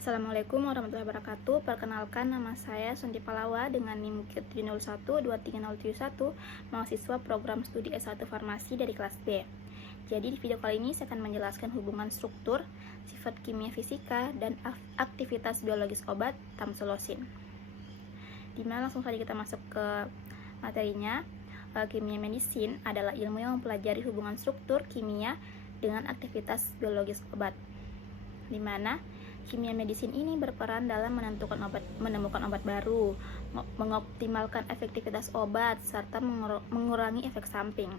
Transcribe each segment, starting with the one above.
Assalamualaikum warahmatullahi wabarakatuh. Perkenalkan, nama saya Sundi Palawa dengan NIM 701-23071, mahasiswa program studi S1 Farmasi dari kelas B. Jadi di video kali ini saya akan menjelaskan hubungan struktur, sifat kimia fisika, dan aktivitas biologis obat tamsulosin. Dimana langsung saja kita masuk ke materinya. Kimia medicine adalah ilmu yang mempelajari hubungan struktur kimia dengan aktivitas biologis obat, dimana kimia medicine ini berperan dalam menemukan obat baru, mengoptimalkan efektivitas obat, serta mengurangi efek samping.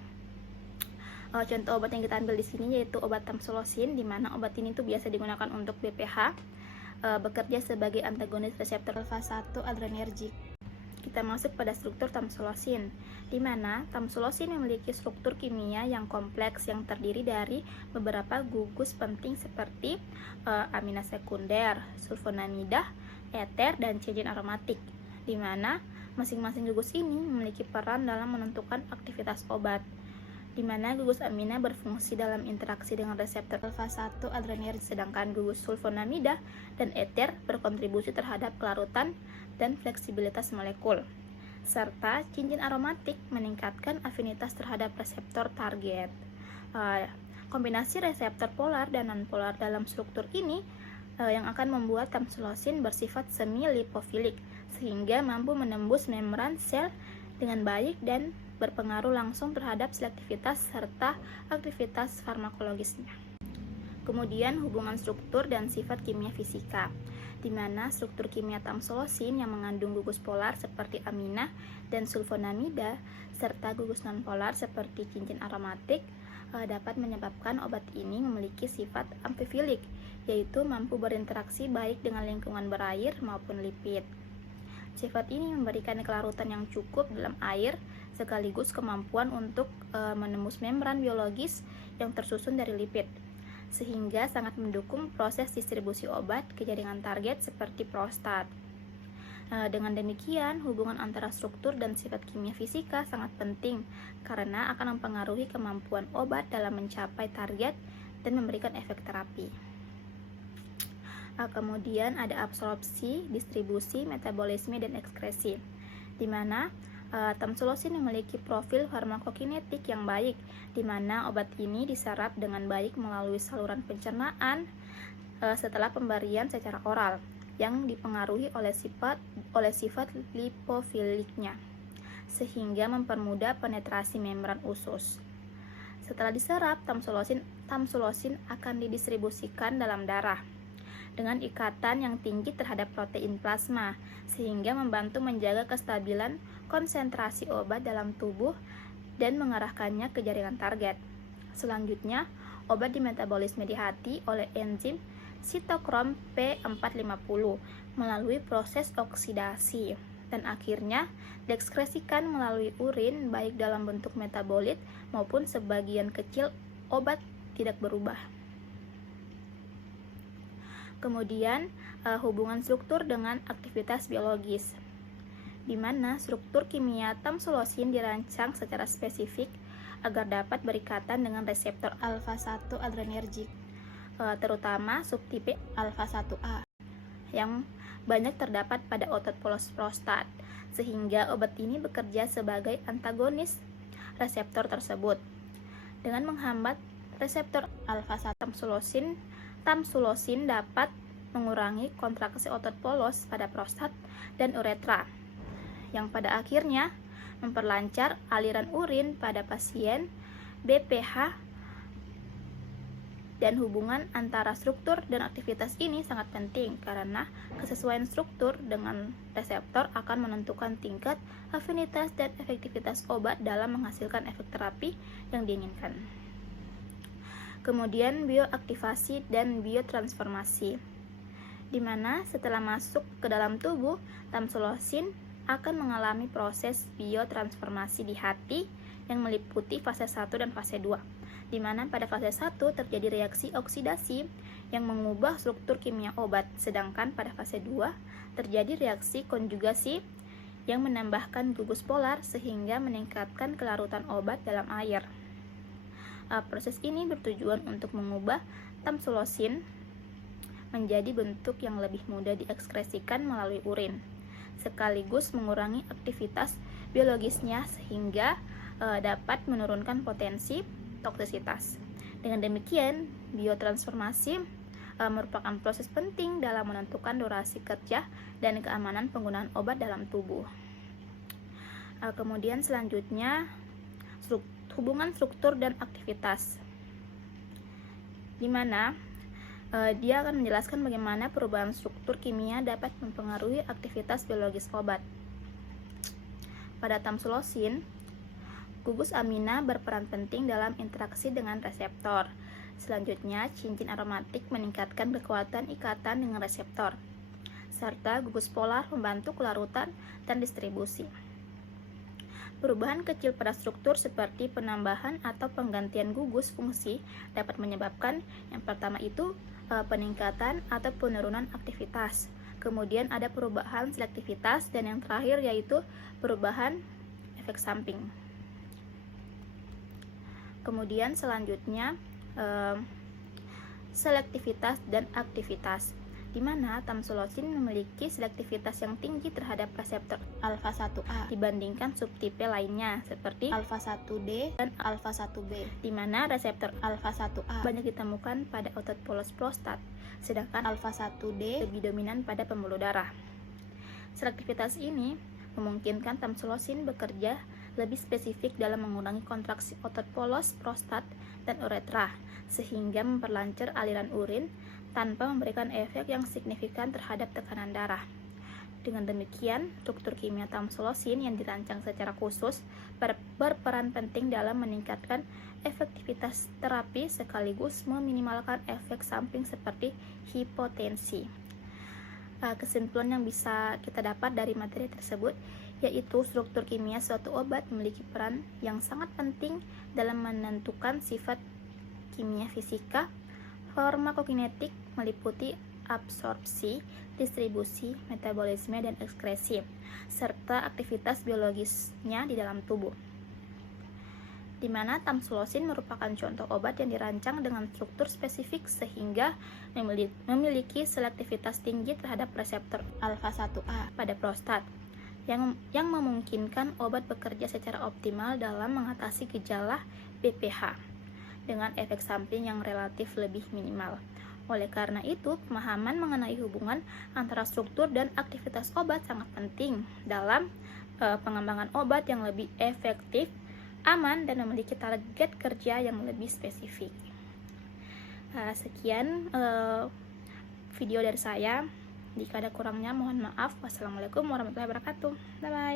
Contoh obat yang kita ambil di sini yaitu obat tamsulosin, di mana obat ini tuh biasa digunakan untuk BPH, bekerja sebagai antagonis reseptor alfa-1 adrenergic. Kita masuk pada struktur tamsulosin, di mana tamsulosin memiliki struktur kimia yang kompleks yang terdiri dari beberapa gugus penting seperti amina sekunder, sulfonamidah, eter, dan cincin aromatik, di mana masing-masing gugus ini memiliki peran dalam menentukan aktivitas obat, di mana gugus amina berfungsi dalam interaksi dengan reseptor alfa-1 adrenergic, sedangkan gugus sulfonamidah dan eter berkontribusi terhadap kelarutan dan fleksibilitas molekul, serta cincin aromatik meningkatkan afinitas terhadap reseptor target. Kombinasi reseptor polar dan non-polar dalam struktur ini yang akan membuat tamsulosin bersifat semi-lipofilik, sehingga mampu menembus membran sel dengan baik dan berpengaruh langsung terhadap selektivitas serta aktivitas farmakologisnya. Kemudian hubungan struktur dan sifat kimia fisika, di mana struktur kimia tamsulosin yang mengandung gugus polar seperti amina dan sulfonamida serta gugus nonpolar seperti cincin aromatik dapat menyebabkan obat ini memiliki sifat amfifilik, yaitu mampu berinteraksi baik dengan lingkungan berair maupun lipid. Sifat ini memberikan kelarutan yang cukup dalam air sekaligus kemampuan untuk menembus membran biologis yang tersusun dari lipid, sehingga sangat mendukung proses distribusi obat ke jaringan target seperti prostat. Dengan demikian, hubungan antara struktur dan sifat kimia fisika sangat penting karena akan mempengaruhi kemampuan obat dalam mencapai target dan memberikan efek terapi. Kemudian ada absorpsi, distribusi, metabolisme, dan ekskresi, di mana tamsulosin memiliki profil farmakokinetik yang baik, di mana obat ini diserap dengan baik melalui saluran pencernaan setelah pemberian secara oral, yang dipengaruhi oleh sifat lipofiliknya, sehingga mempermudah penetrasi membran usus. Setelah diserap, tamsulosin akan didistribusikan dalam darah dengan ikatan yang tinggi terhadap protein plasma, sehingga membantu menjaga kestabilan konsentrasi obat dalam tubuh dan mengarahkannya ke jaringan target. Selanjutnya, obat dimetabolisme di hati oleh enzim sitokrom P450 melalui proses oksidasi, dan akhirnya diekskresikan melalui urin baik dalam bentuk metabolit maupun sebagian kecil obat tidak berubah. Kemudian hubungan struktur dengan aktivitas biologis, di mana struktur kimia tamsulosin dirancang secara spesifik agar dapat berikatan dengan reseptor alfa-1 adrenergic, terutama subtipe alfa-1A yang banyak terdapat pada otot polos prostat, sehingga obat ini bekerja sebagai antagonis reseptor tersebut. Dengan menghambat reseptor alfa-1 tamsulosin dapat mengurangi kontraksi otot polos pada prostat dan uretra, yang pada akhirnya memperlancar aliran urin pada pasien BPH. Dan hubungan antara struktur dan aktivitas ini sangat penting karena kesesuaian struktur dengan reseptor akan menentukan tingkat afinitas dan efektivitas obat dalam menghasilkan efek terapi yang diinginkan. Kemudian bioaktivasi dan biotransformasi, di mana setelah masuk ke dalam tubuh, tamsulosin akan mengalami proses biotransformasi di hati yang meliputi fase 1 dan fase 2. Di mana pada fase 1 terjadi reaksi oksidasi yang mengubah struktur kimia obat, sedangkan pada fase 2 terjadi reaksi konjugasi yang menambahkan gugus polar sehingga meningkatkan kelarutan obat dalam air. Proses ini bertujuan untuk mengubah tamsulosin menjadi bentuk yang lebih mudah diekskresikan melalui urin, sekaligus mengurangi aktivitas biologisnya sehingga dapat menurunkan potensi toksisitas. Dengan demikian, biotransformasi merupakan proses penting dalam menentukan durasi kerja dan keamanan penggunaan obat dalam tubuh. Kemudian selanjutnya, hubungan struktur dan aktivitas, di mana dia akan menjelaskan bagaimana perubahan struktur kimia dapat mempengaruhi aktivitas biologis obat. Pada tamsulosin, gugus amina berperan penting dalam interaksi dengan reseptor. Selanjutnya, cincin aromatik meningkatkan kekuatan ikatan dengan reseptor, serta gugus polar membantu kelarutan dan distribusi. Perubahan kecil pada struktur seperti penambahan atau penggantian gugus fungsi dapat menyebabkan yang pertama itu peningkatan atau penurunan aktivitas. Kemudian ada perubahan selektivitas dan yang terakhir yaitu perubahan efek samping. Kemudian selanjutnya selektivitas dan aktivitas, di mana tamsulosin memiliki selektivitas yang tinggi terhadap reseptor alfa-1A dibandingkan subtipe lainnya seperti alfa-1D dan alfa-1B, di mana reseptor alfa-1A banyak ditemukan pada otot polos prostat, sedangkan alfa-1D lebih dominan pada pembuluh darah. Selektivitas ini memungkinkan tamsulosin bekerja lebih spesifik dalam mengurangi kontraksi otot polos prostat dan uretra, sehingga memperlancar aliran urin tanpa memberikan efek yang signifikan terhadap tekanan darah. Dengan demikian, struktur kimia tamsulosin yang dirancang secara khusus berperan penting dalam meningkatkan efektivitas terapi sekaligus meminimalkan efek samping seperti hipotensi. Kesimpulan yang bisa kita dapat dari materi tersebut yaitu struktur kimia suatu obat memiliki peran yang sangat penting dalam menentukan sifat kimia fisika. Farmakokinetik meliputi absorpsi, distribusi, metabolisme, dan ekskresi, serta aktivitas biologisnya di dalam tubuh. Di mana tamsulosin merupakan contoh obat yang dirancang dengan struktur spesifik sehingga memiliki selektivitas tinggi terhadap reseptor alfa-1A pada prostat, yang memungkinkan obat bekerja secara optimal dalam mengatasi gejala BPH dengan efek samping yang relatif lebih minimal. Oleh karena itu, pemahaman mengenai hubungan antara struktur dan aktivitas obat sangat penting dalam pengembangan obat yang lebih efektif, aman, dan memiliki target kerja yang lebih spesifik. Sekian video dari saya. Jika ada kurangnya, mohon maaf. Wassalamualaikum warahmatullahi wabarakatuh. Bye-bye.